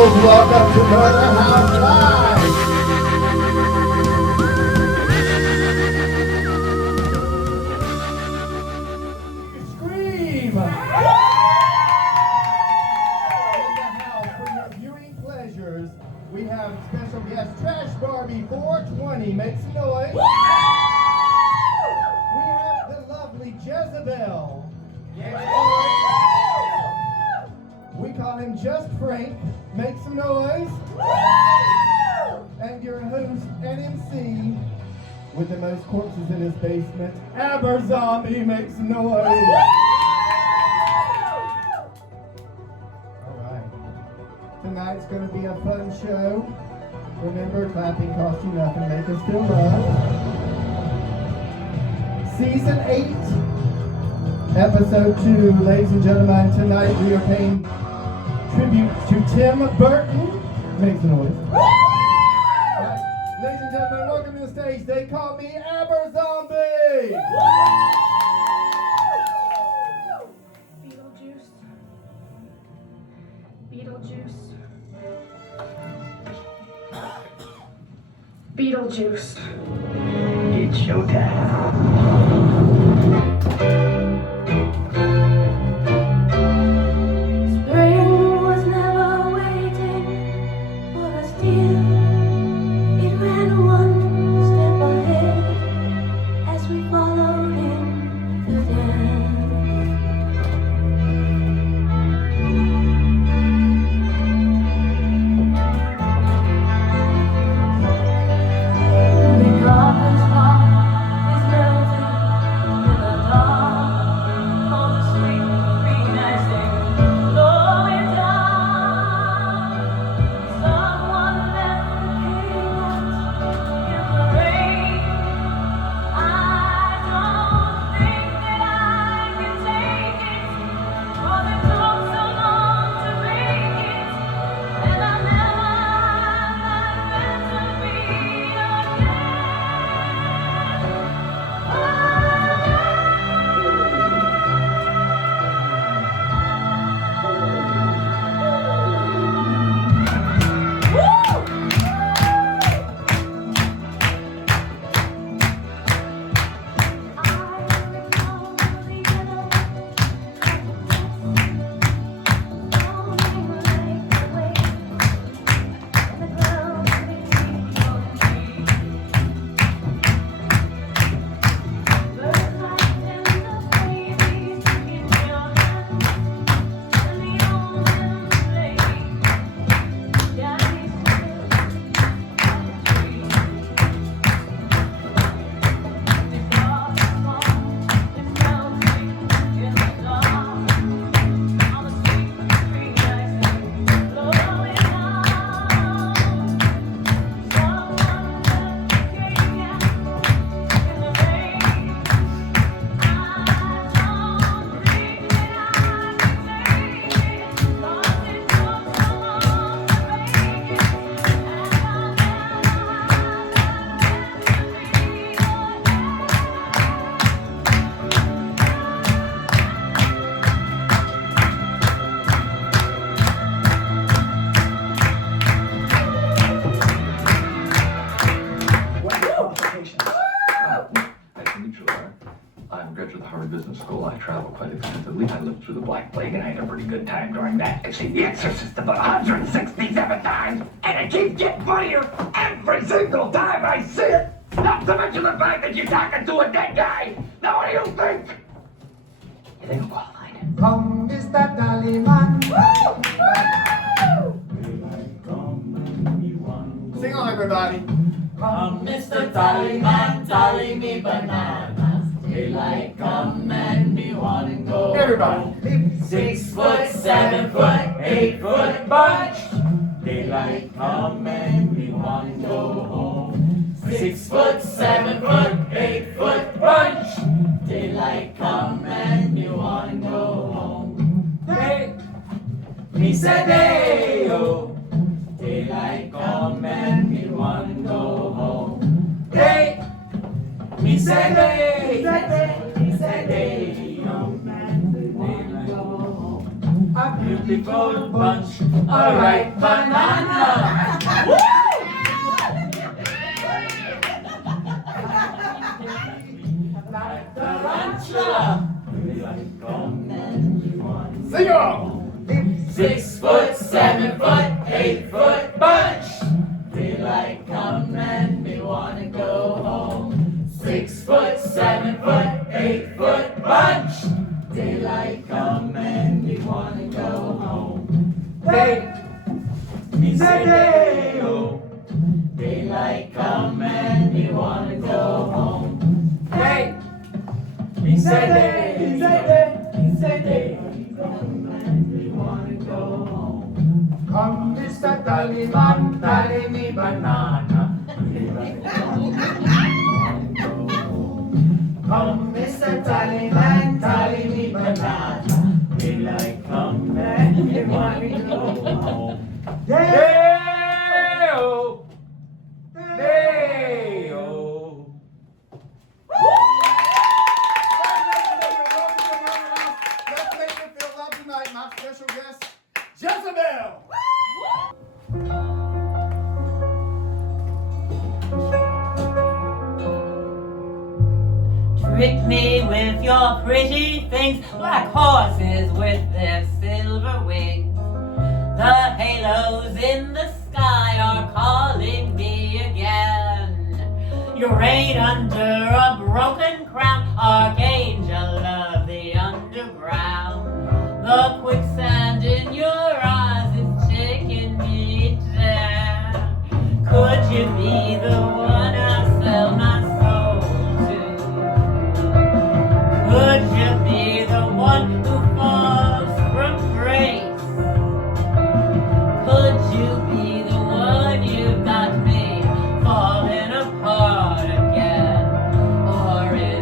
Welcome to Murder House Live. Scream! In the house for your viewing pleasures, we have special guest Trash Barbie 420. Make some noise. We have the lovely Jezebel. We call him Just Frank. Make some noise. And your host and MC with the most corpses in his basement, Aber Zombie. Make some noise. Alright. Tonight's going to be a fun show. Remember, clapping costs you nothing. Make us feel love. Season 8, Episode 2. Ladies and gentlemen, tonight we are paying tribute to Tim Burton. Make some noise. Right. Ladies and gentlemen, welcome to the stage. They call me Aber Zombie. Beetlejuice. It's showtime. Good time during that. I've seen The Exorcist about 167 times, and it keeps getting funnier every single time I see it. Not to mention the fact that you're talking to a dead guy. Now what do you think? You think I'm qualified? Come, Mr. Tallyman. Sing on, everybody. Come, Mr. Tallyman, tally me bananas. Daylight come and me wanna go. Everybody. 6 foot, 7 foot, 8 foot bunch. Daylight come and we wanna go home. 6 foot, 7 foot, 8 foot bunch. Daylight come and we wanna go home. Hey, me say day, oh. Daylight come and we wanna go home. Day, me say day, me say day, oh man, we wanna go home. beautiful bunch, a ripe banana. Like tarantula, like come and one. Sing on! 6 foot, 7 foot, 8 foot bunch. Daylight come and me wanna go home. 6 foot, 7 foot, 8 foot bunch. Daylight come and me wanna go home. Hey, me say day-o. Daylight come and me wanna go home. Hey, me say day, me say day. Come and me wanna go home. Come, Mr. Tallyman, tally me banana. Come, Mr. Tallyman, tally me banana. Daylight come and me wanna go home. Day-o, day-o. Let's make you feel love tonight, my special guest, Jezebel! Trick me with your pretty things, like horses with their silver wings. The halos in the sky are calling me again. You reign under a broken crown, archangel of the underground. The quicksand in your eyes is taking me down. Could you be the one I sell my soul to? Could you be the one who falls from grace? Could you be the one you've got me falling apart again? Or is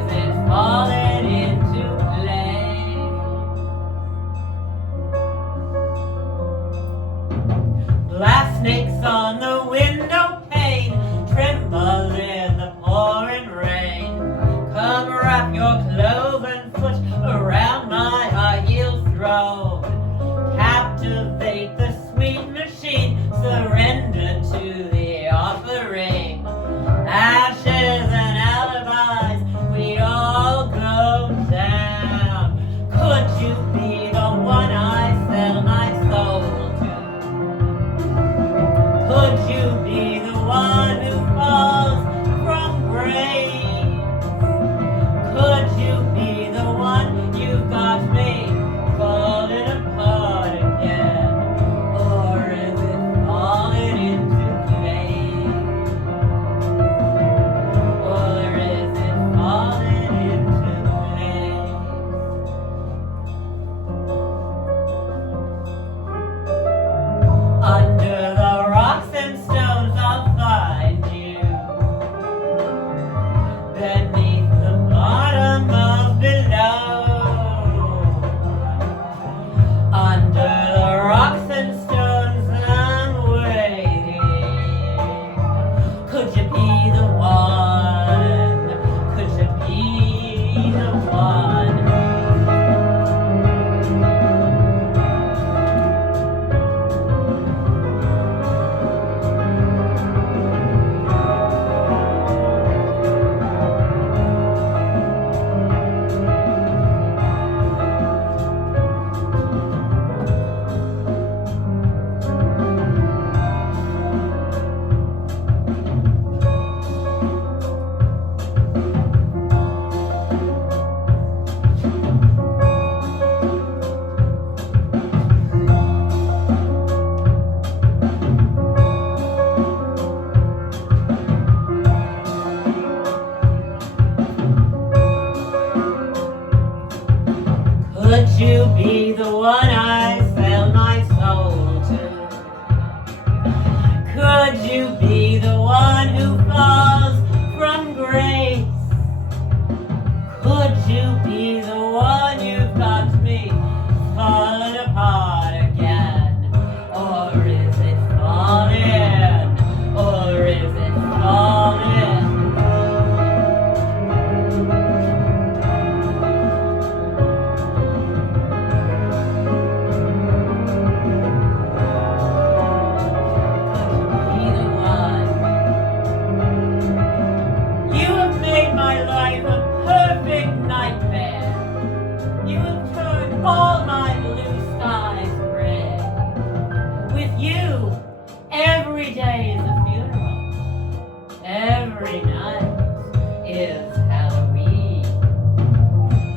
Friday night is Halloween.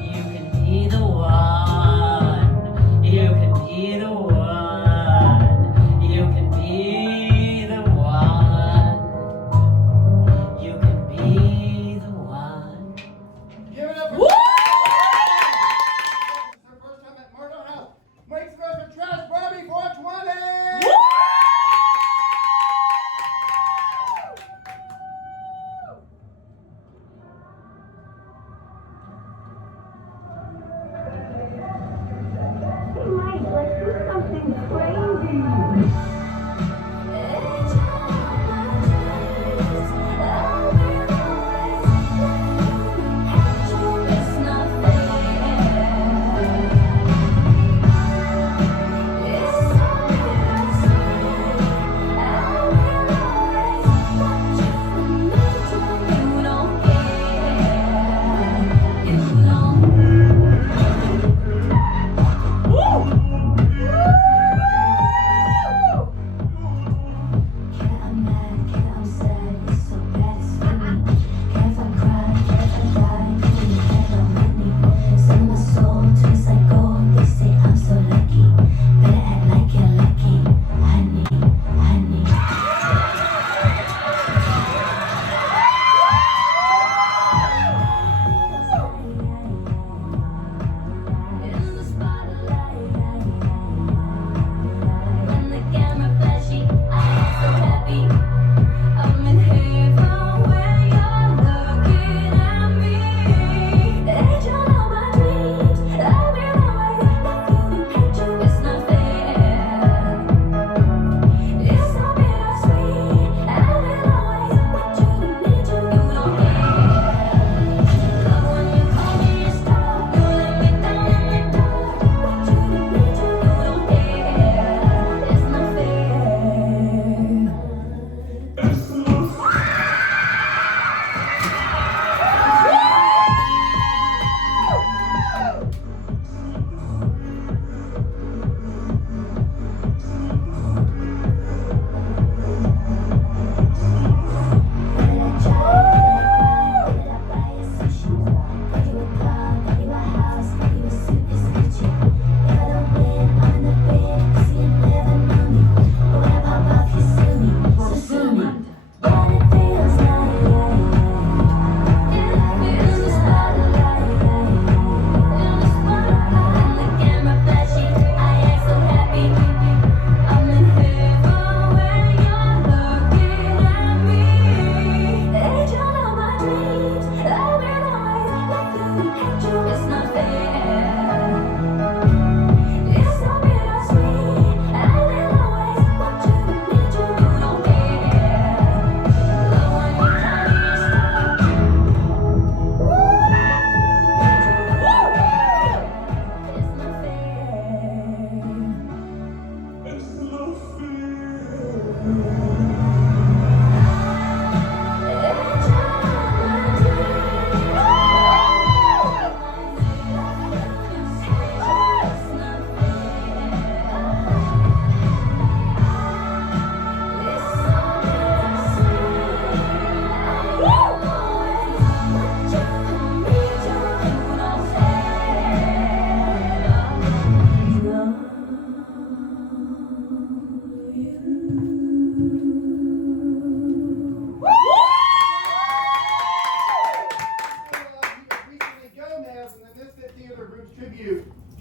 You can be the one. You can be the one. You can be the one. You can be the one. Give it up for Woo! It's her first time at Murder House. Make some noise for Trash Barbie 420! Let's do something crazy.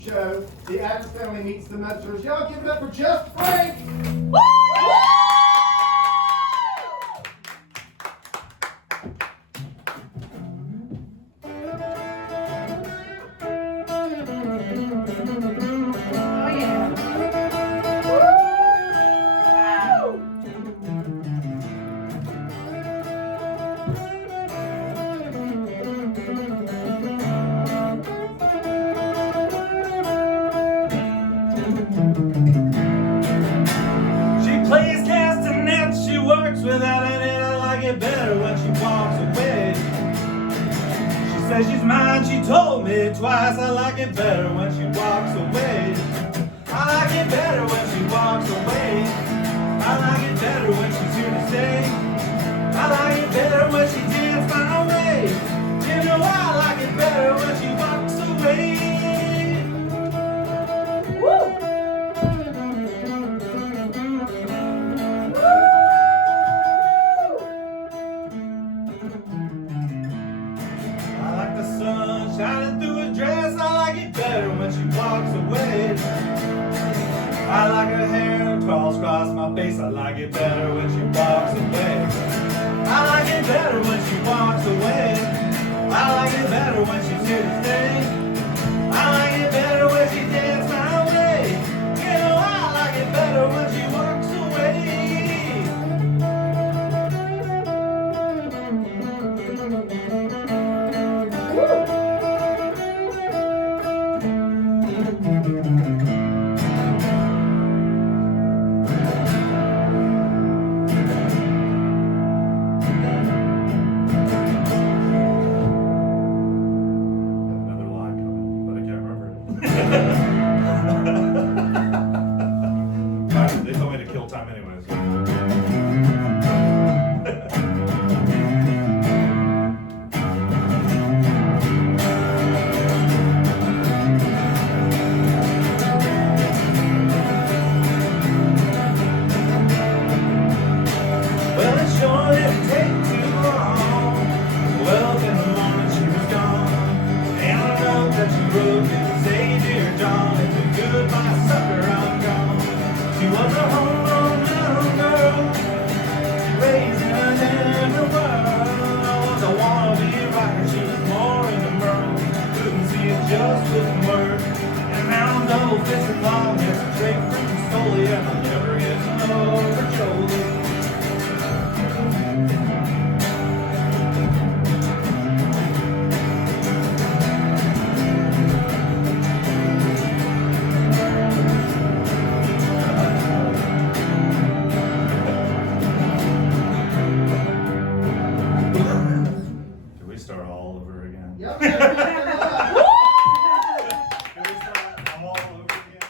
Show, The Addams Family Meets the Munsters. Y'all give it up for Just Frank! Without any, I like it better when she walks away. She says she's mine, she told me twice. I like it better when she walks away. I like it better when she walks away. I like it better when she's here to stay. I I like it better when she dances my way. You know I like it better when she walks away. Woo! I like the sun shining through her dress. I like it better when she walks away. I like her hair curls across my face. I like it better when she walks away. I like it better when she walks away. I like it better when she's here to stay. I like it better when she dances my way. You know I like it better when she walks away. Another line coming, but I can't remember it. They told me to kill time anyways. Well, it sure didn't take too long. Well, in the morning she was gone. And I know that she wrote me to say, dear John, it's been good, my sucker, I'm gone. She was a homegrown little girl, raising her in the world. I was a wannabe rocker, she was more into Merle. Couldn't see it just wouldn't work. And now I'm double fisting long, it's a straight from Scully, and I'll never get over Jolie. Can we start all over again? Yep. Can we start all over again?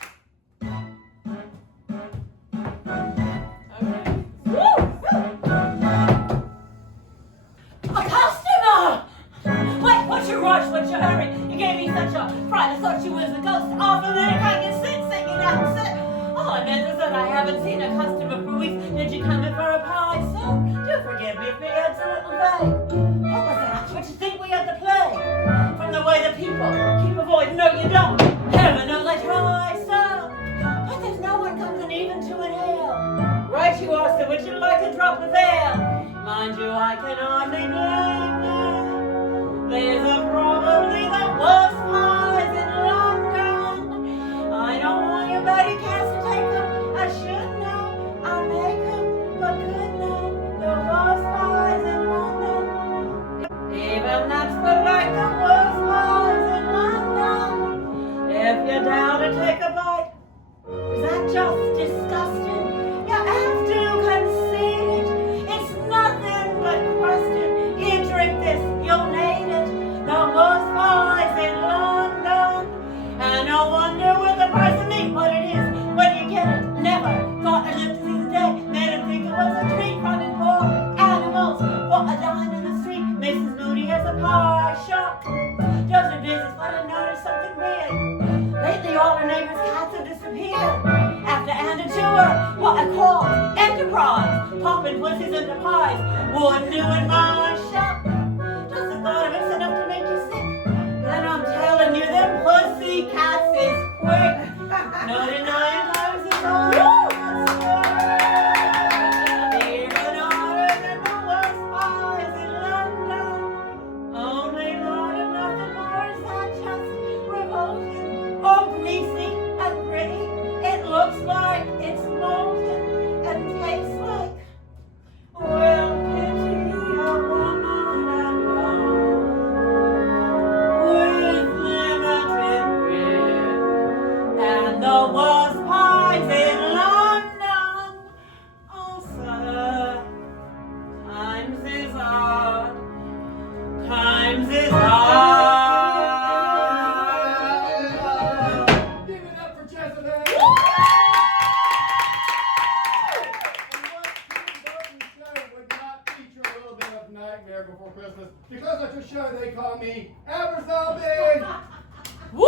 A customer! Wait, what's your rush? What's your hurry? You gave me such a fright. I thought you was a ghost. Off of there, can't you sit? Sit you down, sit. All I meant is that I haven't seen a customer for weeks. Did you come in for a pie, sir? Do forgive me if my head's a little vague. What was that? What you think we had to play? From the way the people keep avoiding, no you don't. Heaven knows I try, sir. But there's no one comes in even to inhale. Right you are, sir. Would you like a drop of ale? Mind you, I can hardly blame them. There's probably the worst pies in London. I don't want your buddy cats to take them. I should know. I make them, but could know the worst pies in London. Even that's for like the worst pies in London. If you're down to take a bite, is that just disgusting? You have to concede it. It's nothing but crusted. You drink this, you'll need it. The worst pies in London. And no wonder with the price of meat what it is when you get it. Never got to live to see the day. Made him think it was a treat running for animals. What a dime in the street. Mrs. Mooney has a pie shop. Does her business, but I noticed something weird. Lately all her neighbors' cats have disappeared. After handing to her what I call enterprise. Popping pussies into pies. Wouldn't do in my shop. Just the thought of it's enough to make you sick. Then I'm telling you, them pussy cats is quick. No denying times is on. Even harder than the worst pies in London. Only Lord and nothing more. Is that just revolting? Or greasy and gritty? It looks like it's molten and tastes like, well, pity a woman Christmas. To close out your show, they call me Zombie. Woo!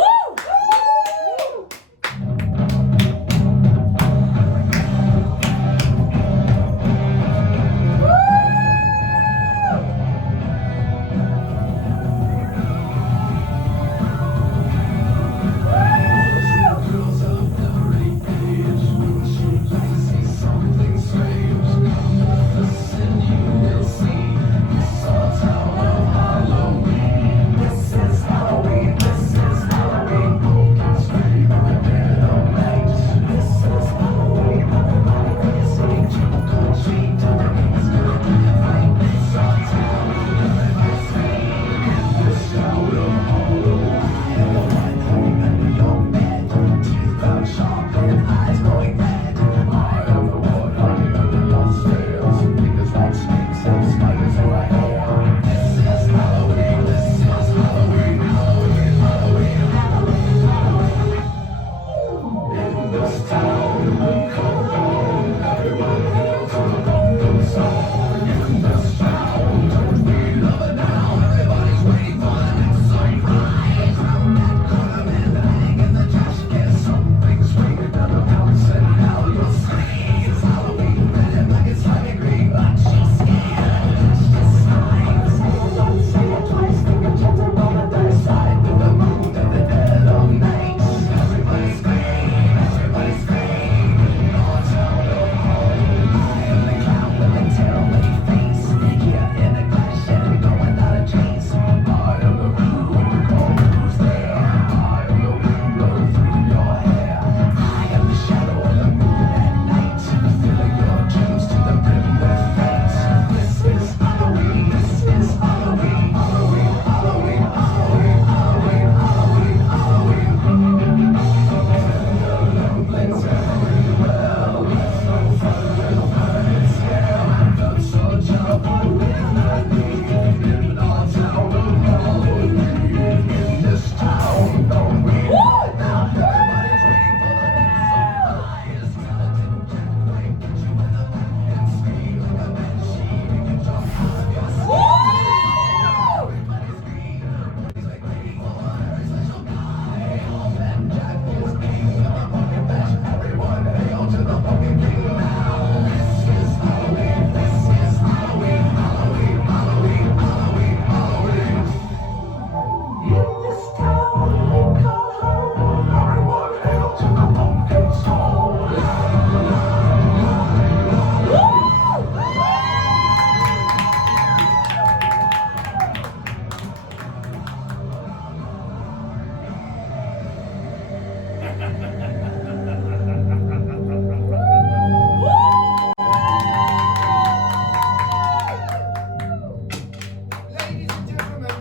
Ladies and gentlemen,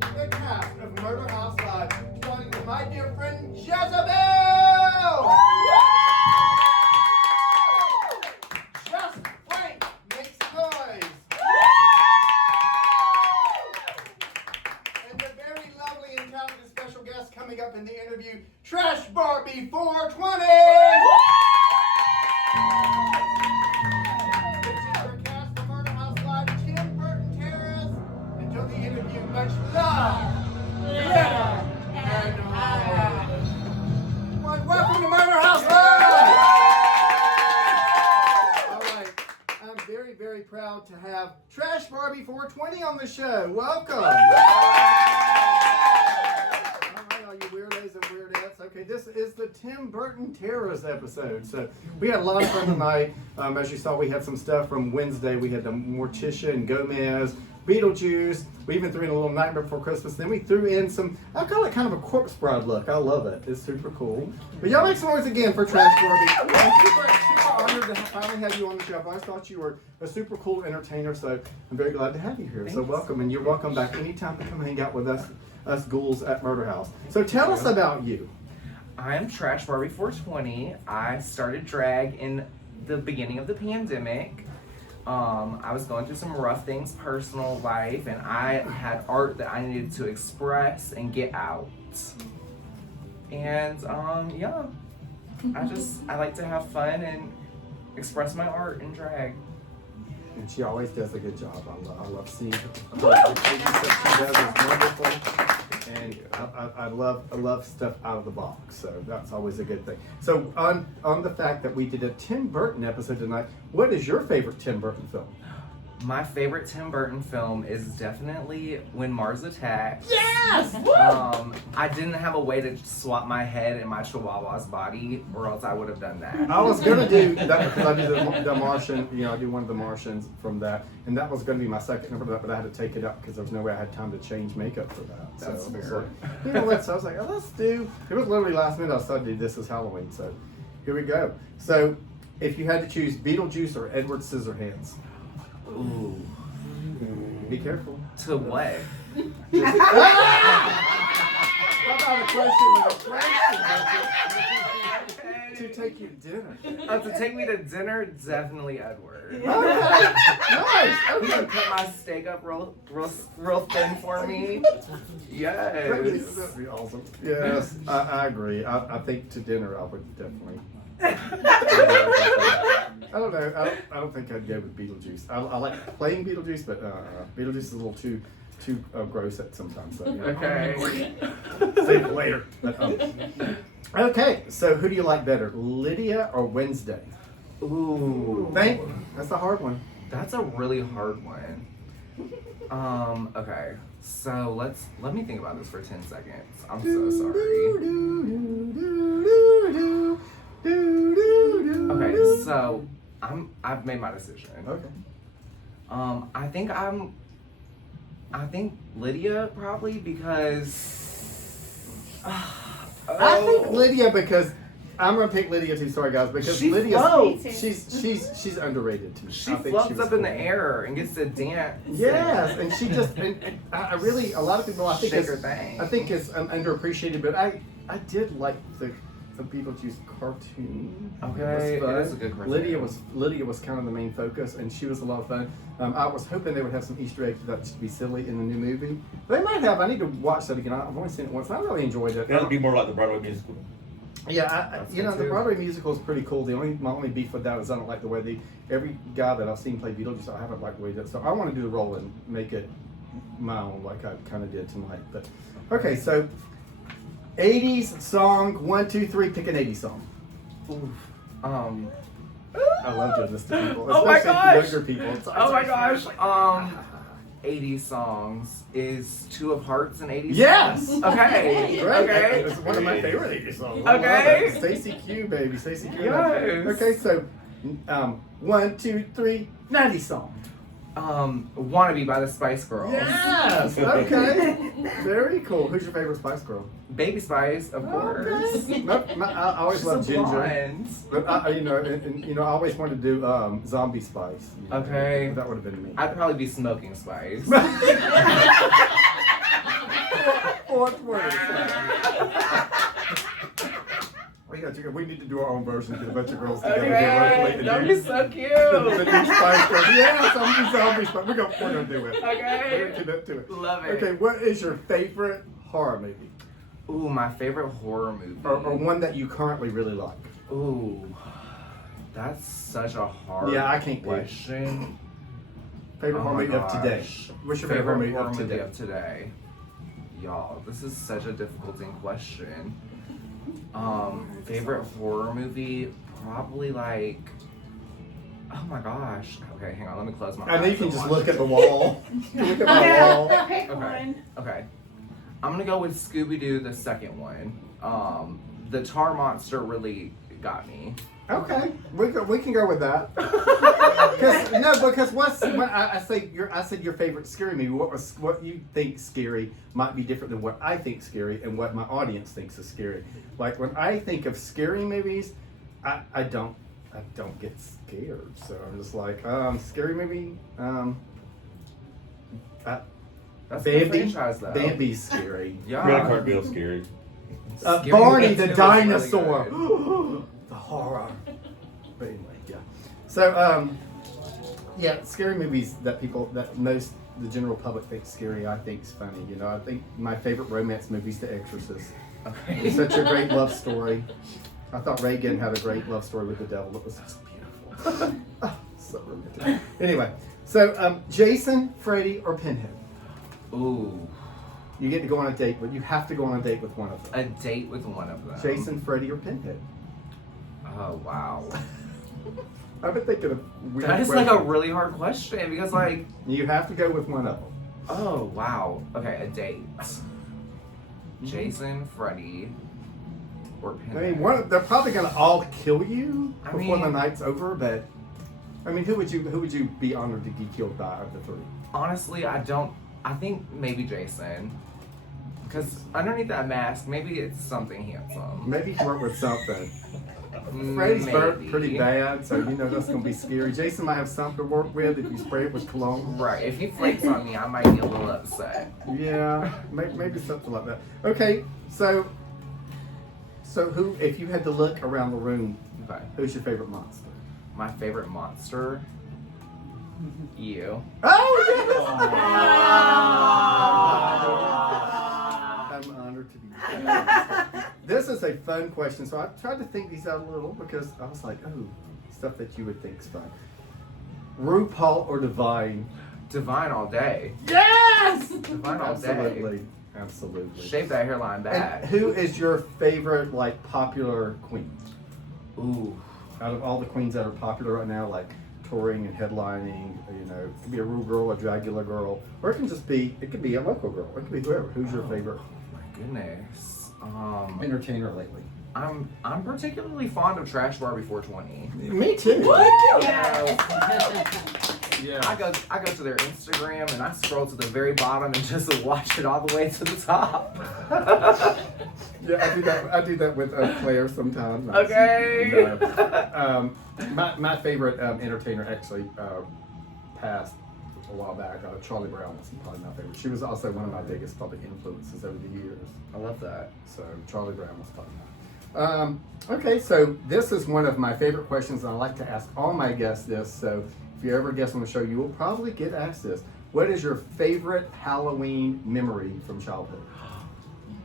the cast of Murder House Live, starting with my dear friend Jezebel! Just Frank makes noise! And the very lovely and talented special guest coming up in the interview, Trash Barbie 420! The interview, much love, glitter, and horror. Welcome to Murder House Live! All right, I'm very, very proud to have Trash Barbie 420 on the show. Welcome. All right, all you weirdos and weirdettes. Okay, this is the Tim Burton Terrors episode. So we had a lot of fun tonight. As you saw, we had some stuff from Wednesday. We had the Morticia and Gomez, Beetlejuice. We even threw in a little Nightmare Before Christmas. Then we threw in some, I call it kind of a corpse bride look. I love it. It's super cool. But y'all make some noise again for Trash Barbie. I'm super honored to finally have you on the show. I thought you were a super cool entertainer, so I'm very glad to have you here. Thanks. So welcome, and you're welcome back anytime to come hang out with us ghouls at Murder House. So tell us about you. I'm Trash Barbie 420. I started drag in the beginning of the pandemic. I was going through some rough things, personal life, and I had art that I needed to express and get out. And yeah, I like to have fun and express my art in drag. and she always does a good job. I love seeing her. The she does is wonderful, and I love stuff out of the box. So that's always a good thing. So on the fact that we did a Tim Burton episode tonight, what is your favorite Tim Burton film? My favorite Tim Burton film is definitely When Mars Attacks. Yes! I didn't have a way to swap my head in my Chihuahua's body, or else I would have done that. I was gonna do that because I do the Martian. You know, I do one of the Martians from that, and that was gonna be my second number, but I had to take it up because there was no way I had time to change makeup for that. That's so fair. it was like, you know what? So I was like, oh, let's do. It was literally last minute. I started to do this as Halloween. So here we go. So if you had to choose Beetlejuice or Edward Scissorhands, Ooh. be careful. To what? How about a question? To take you to dinner. To take me to dinner, definitely Edward. Okay. Nice. He Okay. would cut my steak up real thin for me. Yes. That'd be awesome. Yes, I agree. I think to dinner I would definitely. I don't know. I don't think I'd go with Beetlejuice. I like playing Beetlejuice, but Beetlejuice is a little too gross at sometimes. So, yeah. Okay. Save it later. Okay, so who do you like better, Lydia or Wednesday? Ooh. That's a hard one. That's a really hard one. Okay. So let me think about this for 10 seconds. I'm so sorry. Okay, so I've made my decision. Okay. I think Lydia probably because I think Lydia because I'm gonna pick Lydia too. Sorry guys, because She Lydia's floats. she's underrated to me. she I think floats was up in the cool. air and gets to dance. Yes, and she just and I really a lot of people I think Shake is her thing. I think is underappreciated, but I did like the Beetlejuice cartoon. Okay, It was fun. it is a good cartoon. Lydia was kind of the main focus, and she was a lot of fun. I was hoping they would have some Easter eggs that would be silly in the new movie. They might have. I need to watch that again. I've only seen it once. I really enjoyed it. That'll be more like the Broadway musical. Yeah, That's you know, good the too. Broadway musical is pretty cool. My only beef with that is I don't like the way every guy that I've seen play Beetlejuice, I haven't liked the way he does. So I want to do the role and make it my own, like I kind of did tonight. But okay, so 80s song, 1, 2, 3. Pick an 80s song. Oof. I love doing this to people, Oh my especially gosh! younger people. It's Oh my like- gosh. 80s songs is Two of Hearts and 80s Yes! songs? Okay. Great. Okay. It's one of my favorite 80s songs. Okay. Stacey Q, baby. Stacey Q. Yes. Okay, so 1, 2, 3. 90s song. Wannabe by the Spice Girls. Yes. Okay. Very cool. Who's your favorite Spice Girl? Baby Spice, of course. Okay. I always She's loved a Ginger. blonde. But I always wanted to do Zombie Spice. You know, Okay. That would have been me. I'd probably be Smoking Spice. Fourth word. We need to do our own version. Get a bunch of girls together. Okay. Get That'd be so cute. the new Spice Girls. Yeah, Zombie Spice. We're gonna do it. Okay. We're gonna commit to it. Love it. Okay, what is your favorite horror movie? Ooh, my favorite horror movie. Or one that you currently really like? Ooh, that's such a hard Yeah, I can't pick. question. Favorite Oh horror my movie of today? gosh. What's your favorite horror movie of today? of today? Y'all, this is such a difficult question. Favorite horror movie? Probably like. Oh my gosh. Okay, hang on. Let me close my eyes. I know you can and just watch look it. at the wall. Look at my wall. Pick Okay. one. Okay. I'm gonna go with Scooby-Doo, the second one. The tar monster really got me. Okay, we can go with that. Because when I said your favorite scary movie, what you think scary might be different than what I think scary and what my audience thinks is scary. Like when I think of scary movies, I don't get scared. So I'm just like scary movie. That's a good Bambi. franchise, though. Bambi's scary. Yeah. Red Cartwheel's scary. Scary Barney movies, the it was dinosaur. really good. The horror. But anyway, yeah. So yeah, scary movies that the general public thinks scary, I think's funny. You know, I think my favorite romance movie is The Exorcist. It's such a great love story. I thought Reagan had a great love story with the devil. It was so beautiful. so romantic. Anyway, so Jason, Freddie, or Pinhead? Ooh, You get to go on a date, but you have to go on a date with one of them. a date with one of them. Jason, Freddie, or Pinhead? Oh wow. I've been thinking of weird That is like a questions. really hard question because like, You have to go with one of them. oh wow. Okay, a date. Jason, Freddie, or I Pinhead. mean, they're probably gonna all kill you I before the mean- night's over. But I mean, who would you be honored to be killed by of the three? Honestly, I think maybe Jason. Because underneath that mask, maybe it's something handsome. Maybe flirt with something. Freddie's burnt Maybe. pretty bad, so you know that's gonna be scary. Jason might have something to work with if you spray it with cologne. Right, if he flakes on me, I might be a little upset. Yeah, maybe something like that. Okay, so who? If you had to look around the room, Okay. who's your favorite monster? My favorite monster? You. Oh yes! I'm honored to be. This is a fun question, so I tried to think these out a little because I was like, oh, stuff that you would think is fun. RuPaul or Divine? Divine all day. Yes! Divine all day. Absolutely, absolutely. Shave that hairline back. And who is your favorite, like, popular queen? Ooh. Out of all the queens that are popular right now, like touring and headlining, you know, it could be a Ru girl, a Dragula girl, or it could be a local girl. It could be whoever. Who's your favorite My goodness. entertainer lately? I'm particularly fond of Trash Barbie 420. Me too. Yeah. I go to their Instagram and I scroll to the very bottom and just watch it all the way to the top. Yeah, I do that with Claire sometimes. Okay. My favorite entertainer actually passed a while back. Charlie Brown was probably my favorite. She was also one of my biggest public influences over the years. I love that. So Charlie Brown was probably okay, so this is one of my favorite questions, and I like to ask all my guests this. So if you ever guest on the show, you will probably get asked this. What is your favorite Halloween memory from childhood?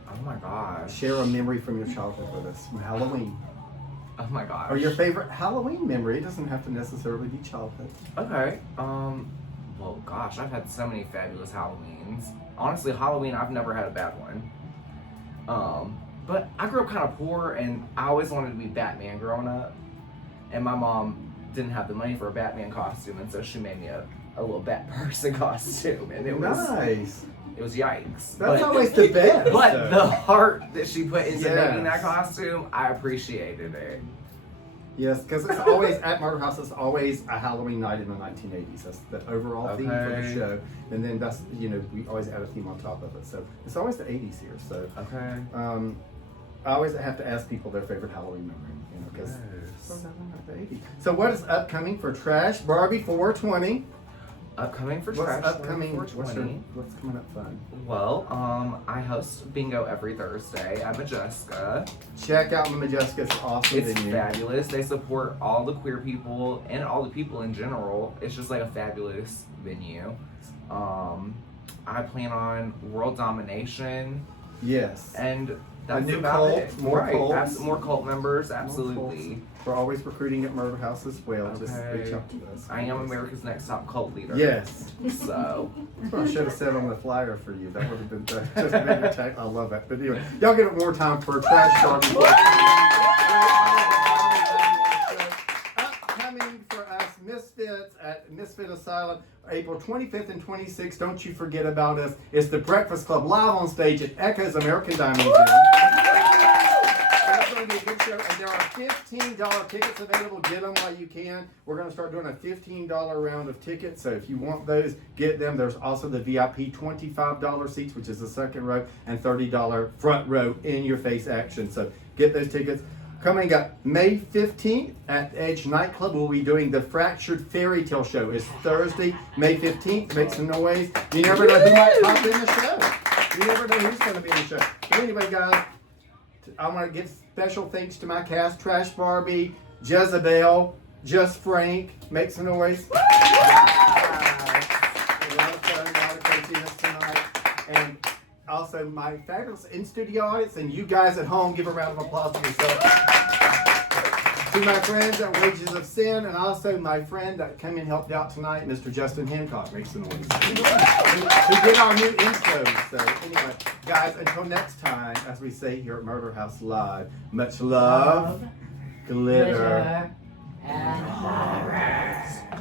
Oh my gosh. Share a memory from your childhood with us from Halloween. Oh my gosh. Or your favorite Halloween memory. It doesn't have to necessarily be childhood. Okay. Well, gosh, I've had so many fabulous Halloweens. Honestly, Halloween, I've never had a bad one. But I grew up kind of poor, and I always wanted to be Batman growing up. And my mom didn't have the money for a Batman costume, and so she made me a little Bat person costume, and it was Nice. it was yikes. That's always the best. But though. the heart that she put into making that Yes. costume, I appreciated it. Yes, because it's always at Murder House. It's always a Halloween night in the 1980s. That's the overall theme for the Okay. show, and then that's we always add a theme on top of it. So it's always the 80s here. So Okay. I always have to ask people their favorite Halloween memory, because Yes. the 80s. So what is upcoming for Trash Barbie 420? Upcoming for What's Trash upcoming? Barbie 420. What's coming up fun? Well, I host bingo every Thursday at Majeska. Check out Majeska. It's awesome. It's venue. fabulous. They support all the queer people and all the people in general. It's just like a fabulous venue. I plan on world domination, Yes. and that's new about cult, it. more right. cults. More cult members, More absolutely. cults. We're always recruiting at Murder House as well. Just Okay. reach out to us. I am America's Next Top Cult Leader. Yes. So, That's what I should have said on the flyer for you. That would have been just been attack. I love that. But anyway, y'all get it more time for Trash Barbie. Upcoming for us, Misfits at Misfit Asylum, April 25th and 26th. Don't you forget about us. It's the Breakfast Club live on stage at Echo's American Diamond Museum. It's going to be a good show, and there are $15 tickets available. Get them while you can. We're going to start doing a $15 round of tickets, so if you want those, get them. There's also the VIP $25 seats, which is the second row, and $30 front row in your face action. So get those tickets. Coming up May 15th at Edge Nightclub, we'll be doing the Fractured Fairy Tale Show. It's Thursday, May 15th. Make some noise. You never know who might pop in the show. You never know who's going to be in the show. But anyway, guys, I want to give special thanks to my cast: Trash Barbie, Jezebel, Just Frank. Make some noise. A lot of fun, a lot of craziness tonight. And also my fabulous in-studio audience, and you guys at home, give a round of applause to yourself. To my friends at Wages of Sin, and also my friend that came and helped out tonight, Mr. Justin Hancock, makes the noise. Who did our new intros. So anyway, guys, until next time, as we say here at Murder House Live, much love, glitter, and horrors.